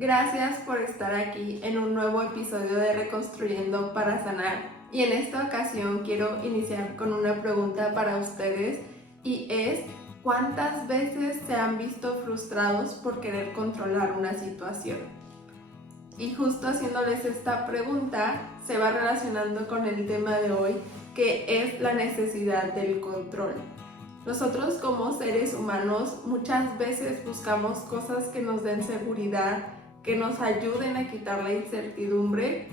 Gracias por estar aquí en un nuevo episodio de Reconstruyendo para Sanar. Y en esta ocasión quiero iniciar con una pregunta para ustedes y es: ¿cuántas veces se han visto frustrados por querer controlar una situación? Y justo haciéndoles esta pregunta se va relacionando con el tema de hoy, que es la necesidad del control. Nosotros como seres humanos muchas veces buscamos cosas que nos den seguridad, que nos ayuden a quitar la incertidumbre,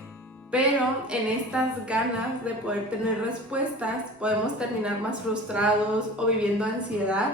pero en estas ganas de poder tener respuestas podemos terminar más frustrados o viviendo ansiedad,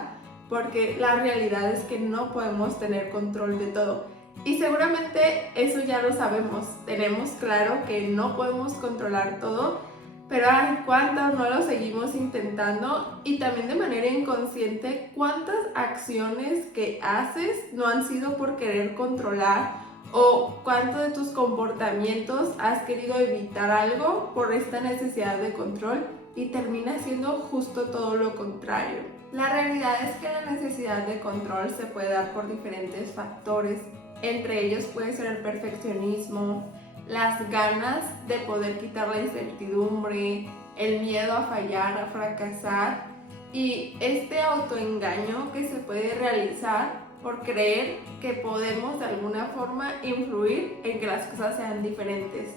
porque la realidad es que no podemos tener control de todo. Y seguramente eso ya lo sabemos, tenemos claro que no podemos controlar todo, pero ay, ¿cuántas no lo seguimos intentando? Y también de manera inconsciente, ¿cuántas acciones que haces no han sido por querer controlar? ¿O cuánto de tus comportamientos has querido evitar algo por esta necesidad de control y termina siendo justo todo lo contrario? La realidad es que la necesidad de control se puede dar por diferentes factores. Entre ellos puede ser el perfeccionismo, las ganas de poder quitar la incertidumbre, el miedo a fallar, a fracasar y este autoengaño que se puede realizar por creer que podemos de alguna forma influir en que las cosas sean diferentes.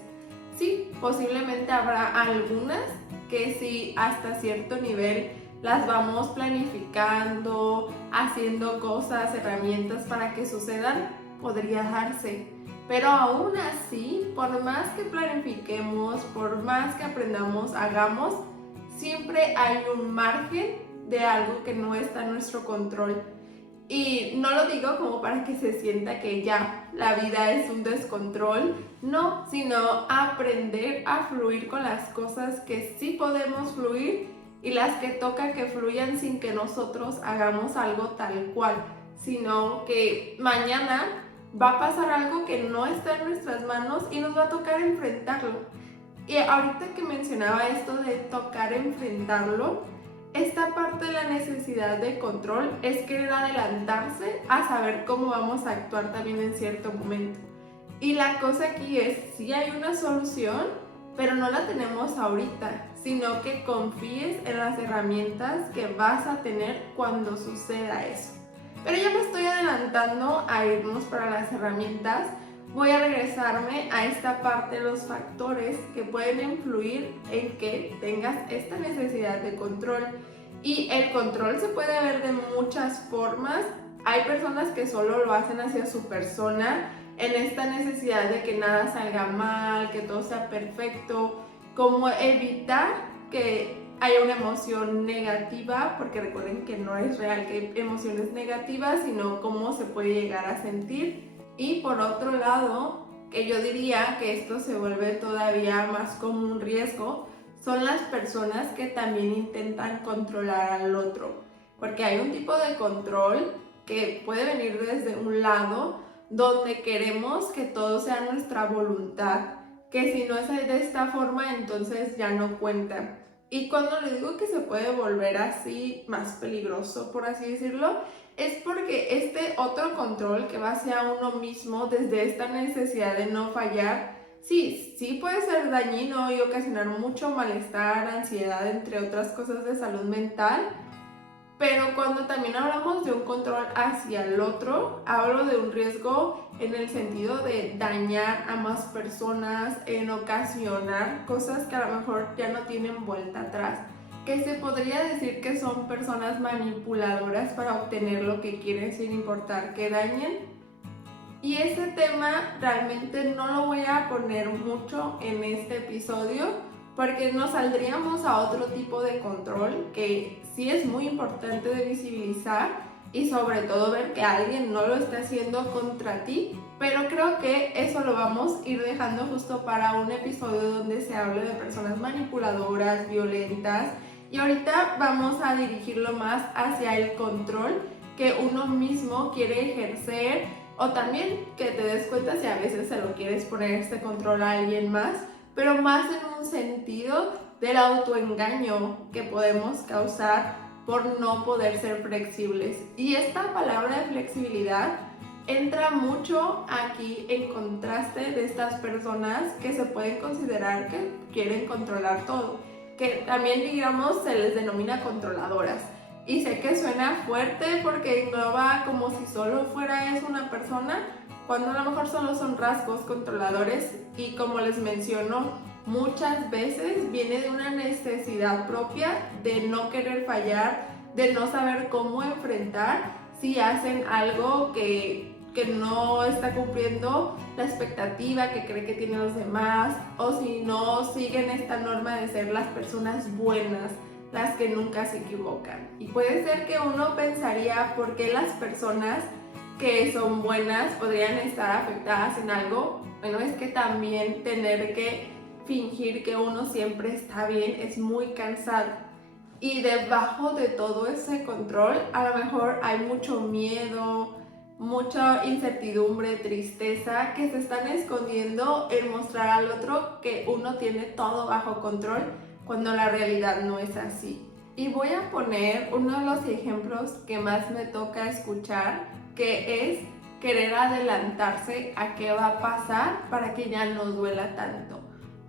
Sí, posiblemente habrá algunas que sí, hasta cierto nivel las vamos planificando, haciendo cosas, herramientas para que sucedan, podría darse. Pero aún así, por más que planifiquemos, por más que aprendamos, hagamos, siempre hay un margen de algo que no está en nuestro control. Y no lo digo como para que se sienta que ya la vida es un descontrol, no, sino aprender a fluir con las cosas que sí podemos fluir y las que toca que fluyan sin que nosotros hagamos algo tal cual, sino que mañana va a pasar algo que no está en nuestras manos y nos va a tocar enfrentarlo. Y ahorita que mencionaba esto de tocar enfrentarlo, esta parte de la necesidad de control es querer adelantarse a saber cómo vamos a actuar también en cierto momento. Y la cosa aquí es, sí hay una solución, pero no la tenemos ahorita, sino que confíes en las herramientas que vas a tener cuando suceda eso. Pero ya me estoy adelantando a irnos para las herramientas. Voy a regresarme a esta parte de los factores que pueden influir en que tengas esta necesidad de control. Y el control se puede ver de muchas formas. Hay personas que solo lo hacen hacia su persona, en esta necesidad de que nada salga mal, que todo sea perfecto, como evitar que haya una emoción negativa, porque recuerden que no es real que hay emociones negativas, sino cómo se puede llegar a sentir. Y por otro lado, que yo diría que esto se vuelve todavía más como un riesgo, son las personas que también intentan controlar al otro. Porque hay un tipo de control que puede venir desde un lado donde queremos que todo sea nuestra voluntad, que si no es de esta forma entonces ya no cuenta. Y cuando les digo que se puede volver así más peligroso, por así decirlo, es porque este otro control que va hacia uno mismo desde esta necesidad de no fallar, sí puede ser dañino y ocasionar mucho malestar, ansiedad, entre otras cosas de salud mental. Pero cuando también hablamos de un control hacia el otro, hablo de un riesgo en el sentido de dañar a más personas, en ocasionar cosas que a lo mejor ya no tienen vuelta atrás, que se podría decir que son personas manipuladoras para obtener lo que quieren sin importar que dañen. Y ese tema realmente no lo voy a poner mucho en este episodio porque nos saldríamos a otro tipo de control que sí es muy importante de visibilizar y sobre todo ver que alguien no lo está haciendo contra ti, pero creo que eso lo vamos a ir dejando justo para un episodio donde se hable de personas manipuladoras, violentas, y ahorita vamos a dirigirlo más hacia el control que uno mismo quiere ejercer, o también que te des cuenta si a veces se lo quieres poner este control a alguien más, pero más en un sentido del autoengaño que podemos causar por no poder ser flexibles. Y esta palabra de flexibilidad entra mucho aquí en contraste de estas personas que se pueden considerar que quieren controlar todo, que también digamos se les denomina controladoras. Y sé que suena fuerte porque engloba como si solo fuera eso una persona, cuando a lo mejor solo son rasgos controladores y como les menciono, muchas veces viene de una necesidad propia de no querer fallar, de no saber cómo enfrentar si hacen algo que no está cumpliendo la expectativa que cree que tienen los demás, o si no siguen esta norma de ser las personas buenas, las que nunca se equivocan. Y puede ser que uno pensaría por qué las personas que son buenas podrían estar afectadas en algo. Bueno, es que también tener que fingir que uno siempre está bien es muy cansado. Y debajo de todo ese control, a lo mejor hay mucho miedo, mucha incertidumbre, tristeza, que se están escondiendo en mostrar al otro que uno tiene todo bajo control, cuando la realidad no es así. Y voy a poner uno de los ejemplos que más me toca escuchar, que es querer adelantarse a qué va a pasar para que ya no duela tanto.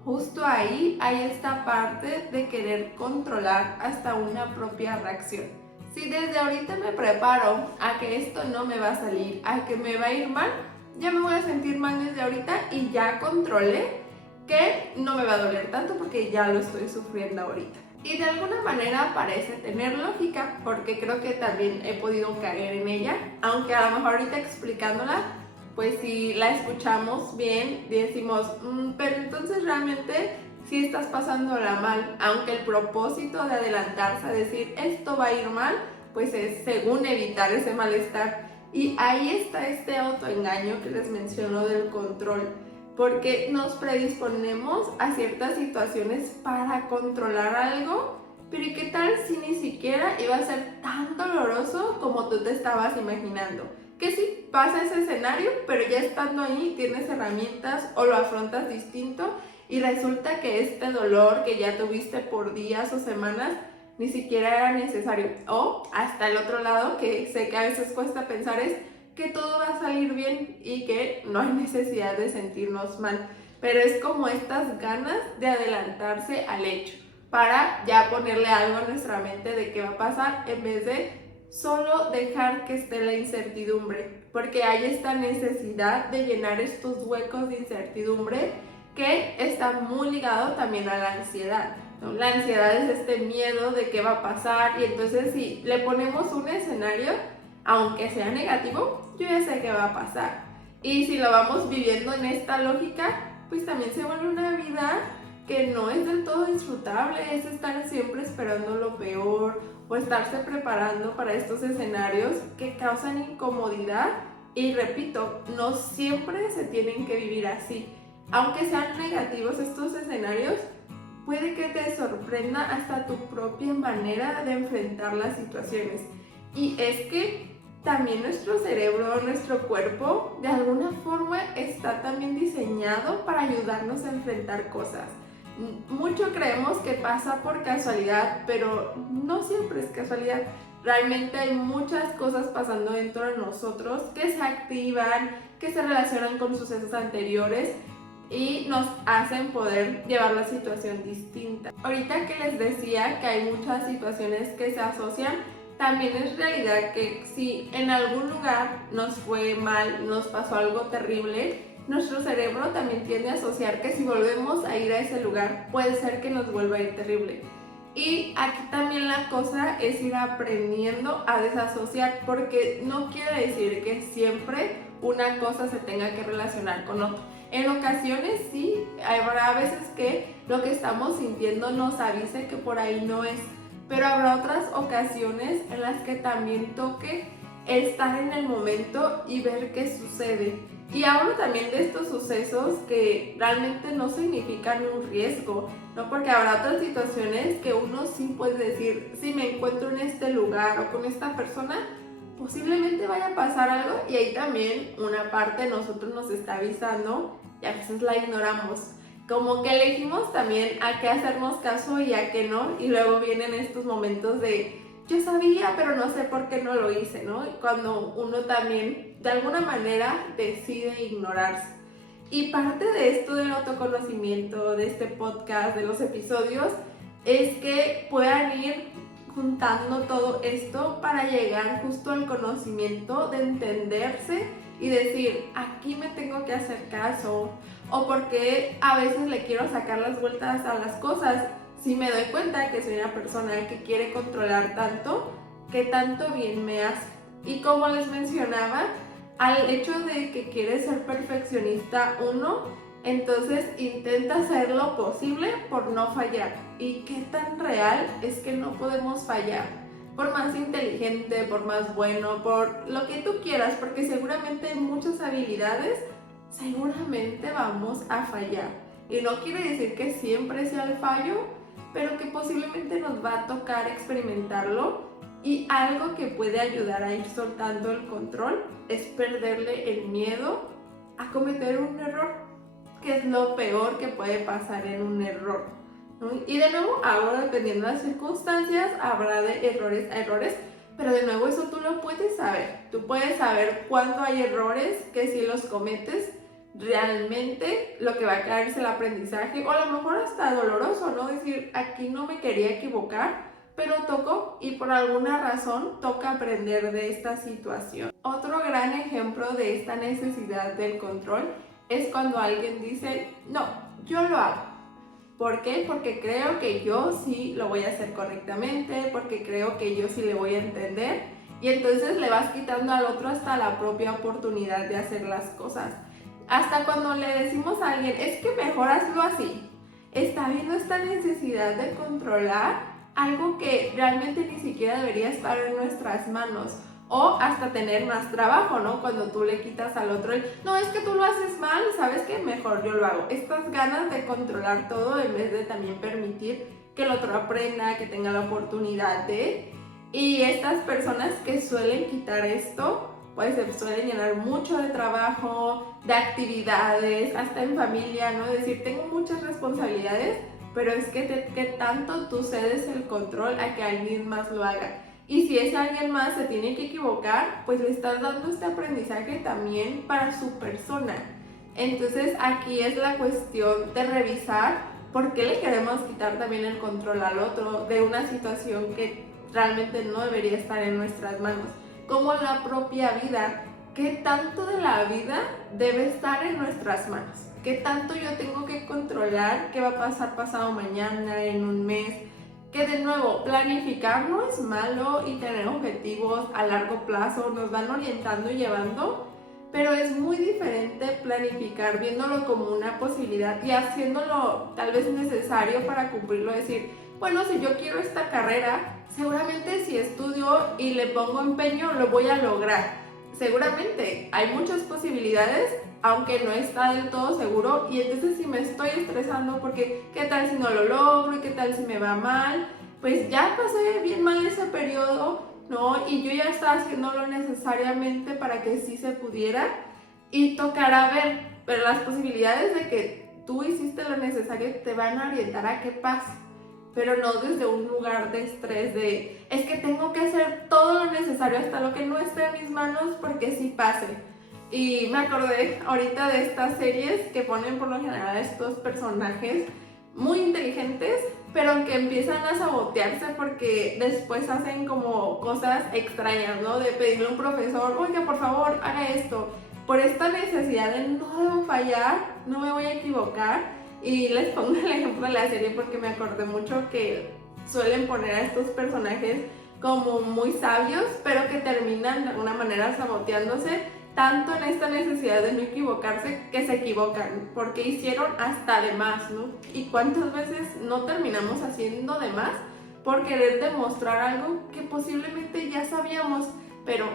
Justo ahí hay esta parte de querer controlar hasta una propia reacción. Si desde ahorita me preparo a que esto no me va a salir, a que me va a ir mal, ya me voy a sentir mal desde ahorita y ya controlé que no me va a doler tanto porque ya lo estoy sufriendo ahorita. Y de alguna manera parece tener lógica, porque creo que también he podido caer en ella, aunque a lo mejor ahorita explicándola, pues si la escuchamos bien, decimos, pero entonces realmente sí estás pasándola mal, aunque el propósito de adelantarse a decir esto va a ir mal, pues es según evitar ese malestar. Y ahí está este autoengaño que les menciono del control, porque nos predisponemos a ciertas situaciones para controlar algo, pero ¿y qué tal si ni siquiera iba a ser tan doloroso como tú te estabas imaginando? Que sí, pasa ese escenario, pero ya estando ahí tienes herramientas o lo afrontas distinto y resulta que este dolor que ya tuviste por días o semanas ni siquiera era necesario. O hasta el otro lado, que sé que a veces cuesta pensar, es que todo va a salir bien y que no hay necesidad de sentirnos mal. Pero es como estas ganas de adelantarse al hecho para ya ponerle algo a nuestra mente de qué va a pasar, en vez de solo dejar que esté la incertidumbre, porque hay esta necesidad de llenar estos huecos de incertidumbre que está muy ligado también a la ansiedad, ¿no? La ansiedad es este miedo de qué va a pasar, y entonces si le ponemos un escenario, aunque sea negativo, yo ya sé qué va a pasar. Y si lo vamos viviendo en esta lógica, pues también se vuelve una vida que no es del todo disfrutable, es estar siempre esperando lo peor o estarse preparando para estos escenarios que causan incomodidad. Y repito, no siempre se tienen que vivir así. Aunque sean negativos estos escenarios, puede que te sorprenda hasta tu propia manera de enfrentar las situaciones. Y es que también nuestro cerebro, nuestro cuerpo, de alguna forma está también diseñado para ayudarnos a enfrentar cosas. Mucho creemos que pasa por casualidad, pero no siempre es casualidad. Realmente hay muchas cosas pasando dentro de nosotros que se activan, que se relacionan con sucesos anteriores y nos hacen poder llevar la situación distinta. Ahorita que les decía que hay muchas situaciones que se asocian, también es realidad que si en algún lugar nos fue mal, nos pasó algo terrible, nuestro cerebro también tiende a asociar que si volvemos a ir a ese lugar, puede ser que nos vuelva a ir terrible. Y aquí también la cosa es ir aprendiendo a desasociar, porque no quiere decir que siempre una cosa se tenga que relacionar con otra. En ocasiones sí, habrá veces que lo que estamos sintiendo nos avise que por ahí no es, pero habrá otras ocasiones en las que también toque estar en el momento y ver qué sucede. Y hablo también de estos sucesos que realmente no significan un riesgo, ¿no? Porque habrá otras situaciones que uno sí puede decir, si me encuentro en este lugar o con esta persona, posiblemente vaya a pasar algo, y ahí también una parte de nosotros nos está avisando y a veces la ignoramos. Como que elegimos también a qué hacernos caso y a qué no, y luego vienen estos momentos de yo sabía, pero no sé por qué no lo hice, ¿no? Cuando uno también de alguna manera decide ignorarse. Y parte de esto del autoconocimiento, de este podcast, de los episodios, es que puedan ir juntando todo esto para llegar justo al conocimiento de entenderse y decir, aquí me tengo que hacer caso, o porque a veces le quiero sacar las vueltas a las cosas. Si me doy cuenta que soy una persona que quiere controlar tanto, ¿qué tanto bien me hace? Y como les mencionaba, al hecho de que quiere ser perfeccionista uno, entonces intenta hacer lo posible por no fallar. ¿Y qué tan real es que no podemos fallar? Por más inteligente, por más bueno, por lo que tú quieras, porque seguramente en muchas habilidades, seguramente vamos a fallar. Y no quiere decir que siempre sea el fallo, pero que posiblemente nos va a tocar experimentarlo. Y algo que puede ayudar a ir soltando el control es perderle el miedo a cometer un error, que es lo peor que puede pasar en un error, ¿no? Y de nuevo, ahora dependiendo de las circunstancias, habrá de errores a errores, pero de nuevo eso tú lo puedes saber. Tú puedes saber cuándo hay errores que si los cometes, realmente lo que va a quedar es el aprendizaje, o a lo mejor hasta doloroso, ¿no? Decir, aquí no me quería equivocar, pero tocó y por alguna razón toca aprender de esta situación. Otro gran ejemplo de esta necesidad del control es cuando alguien dice, no, yo lo hago. ¿Por qué? Porque creo que yo sí lo voy a hacer correctamente, porque creo que yo sí le voy a entender, y entonces le vas quitando al otro hasta la propia oportunidad de hacer las cosas. Hasta cuando le decimos a alguien, es que mejor hazlo así, está viendo esta necesidad de controlar algo que realmente ni siquiera debería estar en nuestras manos, o hasta tener más trabajo, ¿no? Cuando tú le quitas al otro no, es que tú lo haces mal, ¿sabes qué? Mejor yo lo hago. Estas ganas de controlar todo en vez de también permitir que el otro aprenda, que tenga la oportunidad de... Y estas personas que suelen quitar esto, pues se suelen llenar mucho de trabajo, de actividades, hasta en familia, ¿no? Es decir, tengo muchas responsabilidades, pero es que tanto tú cedes el control a que alguien más lo haga. Y si es alguien más se tiene que equivocar, pues le estás dando este aprendizaje también para su persona. Entonces aquí es la cuestión de revisar por qué le queremos quitar también el control al otro de una situación que realmente no debería estar en nuestras manos. Como la propia vida, ¿qué tanto de la vida debe estar en nuestras manos? ¿Qué tanto yo tengo que controlar qué va a pasar pasado mañana, en un mes? Que de nuevo, planificar no es malo y tener objetivos a largo plazo nos van orientando y llevando, pero es muy diferente planificar viéndolo como una posibilidad y haciéndolo tal vez necesario para cumplirlo. Decir, bueno, si yo quiero esta carrera, seguramente si estudio y le pongo empeño lo voy a lograr. Seguramente hay muchas posibilidades, aunque no está del todo seguro, y entonces si me estoy estresando porque qué tal si no lo logro, qué tal si me va mal, pues ya pasé bien mal ese periodo, ¿no? Y yo ya estaba haciéndolo necesariamente para que sí se pudiera, y tocará ver, pero las posibilidades de que tú hiciste lo necesario te van a orientar a que pase, pero no desde un lugar de estrés de es que tengo que hacer todo lo necesario hasta lo que no esté en mis manos porque sí pase. Y me acordé ahorita de estas series que ponen por lo general a estos personajes muy inteligentes, pero que empiezan a sabotearse porque después hacen como cosas extrañas, ¿no? De pedirle a un profesor, oiga, por favor, haga esto. Por esta necesidad de no debo fallar, no me voy a equivocar. Y les pongo el ejemplo de la serie porque me acordé mucho que suelen poner a estos personajes como muy sabios, pero que terminan de alguna manera saboteándose tanto en esta necesidad de no equivocarse que se equivocan porque hicieron hasta de más, ¿no? Y cuántas veces no terminamos haciendo de más por querer demostrar algo que posiblemente ya sabíamos, pero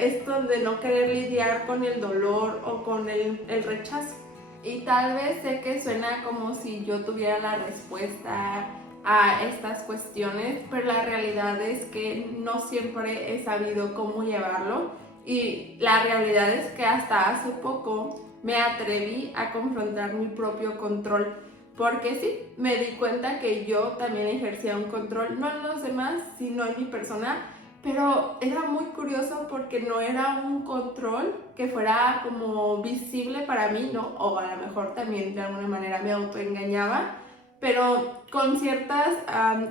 esto de no querer lidiar con el dolor o con el rechazo. Y tal vez sé que suena como si yo tuviera la respuesta a estas cuestiones, pero la realidad es que no siempre he sabido cómo llevarlo, y la realidad es que hasta hace poco me atreví a confrontar mi propio control, porque sí, me di cuenta que yo también ejercía un control, no en los demás, sino en mi persona, pero era muy curioso porque no era un control que fuera como visible para mí, ¿no? O a lo mejor también de alguna manera me autoengañaba, pero con ciertas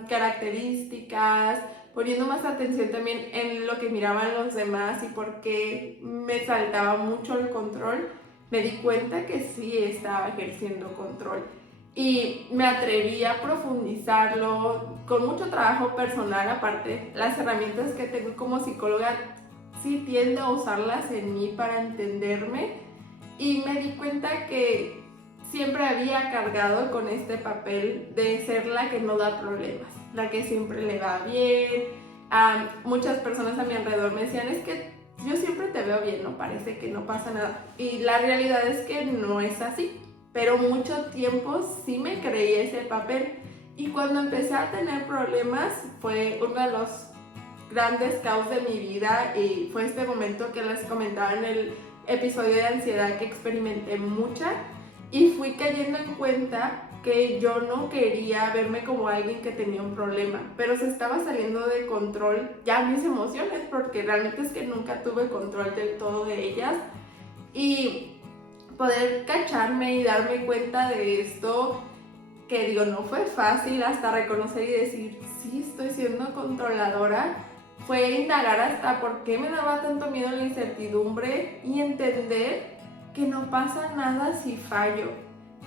características, poniendo más atención también en lo que miraban los demás y por qué me saltaba mucho el control, me di cuenta que sí estaba ejerciendo control. Y me atreví a profundizarlo con mucho trabajo personal. Aparte, las herramientas que tengo como psicóloga sí tiendo a usarlas en mí para entenderme, y me di cuenta que siempre había cargado con este papel de ser la que no da problemas, la que siempre le va bien. Muchas personas a mi alrededor me decían, es que yo siempre te veo bien, no parece que no pasa nada, y la realidad es que no es así. Pero mucho tiempo sí me creí ese papel, y cuando empecé a tener problemas fue uno de los grandes caos de mi vida, y fue este momento que les comentaba en el episodio de ansiedad que experimenté mucha, y fui cayendo en cuenta que yo no quería verme como alguien que tenía un problema, pero se estaba saliendo de control ya mis emociones, porque realmente es que nunca tuve control del todo de ellas. Y poder cacharme y darme cuenta de esto, que digo, no fue fácil hasta reconocer y decir, sí, estoy siendo controladora, fue indagar hasta por qué me daba tanto miedo la incertidumbre y entender que no pasa nada si fallo,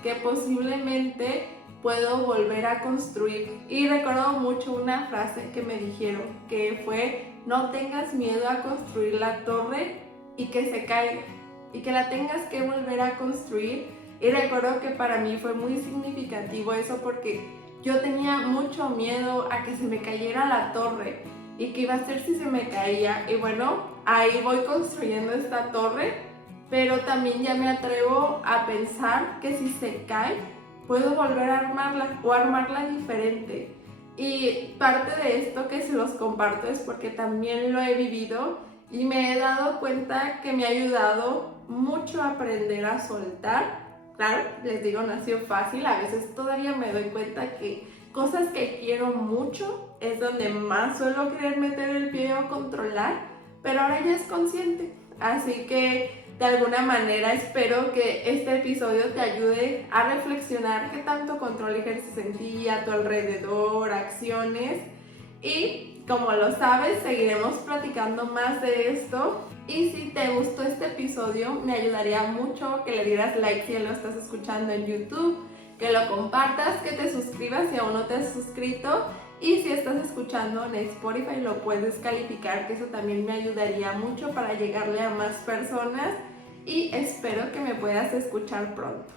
que posiblemente puedo volver a construir. Y recuerdo mucho una frase que me dijeron, que fue, no tengas miedo a construir la torre y que se caiga, y que la tengas que volver a construir. Y recuerdo que para mí fue muy significativo eso, porque yo tenía mucho miedo a que se me cayera la torre y qué iba a hacer si se me caía. Y bueno, ahí voy construyendo esta torre, pero también ya me atrevo a pensar que si se cae puedo volver a armarla o armarla diferente. Y parte de esto que se los comparto es porque también lo he vivido y me he dado cuenta que me ha ayudado mucho a aprender a soltar. Claro, les digo, no ha sido fácil, a veces todavía me doy cuenta que cosas que quiero mucho es donde más suelo querer meter el pie o controlar, pero ahora ya es consciente. Así que de alguna manera espero que este episodio te ayude a reflexionar qué tanto control ejerces en ti, a tu alrededor, acciones. Y como lo sabes, seguiremos platicando más de esto. Y si te gustó este episodio, me ayudaría mucho que le dieras like si lo estás escuchando en YouTube, que lo compartas, que te suscribas si aún no te has suscrito, y si estás escuchando en Spotify lo puedes calificar, que eso también me ayudaría mucho para llegarle a más personas, y espero que me puedas escuchar pronto.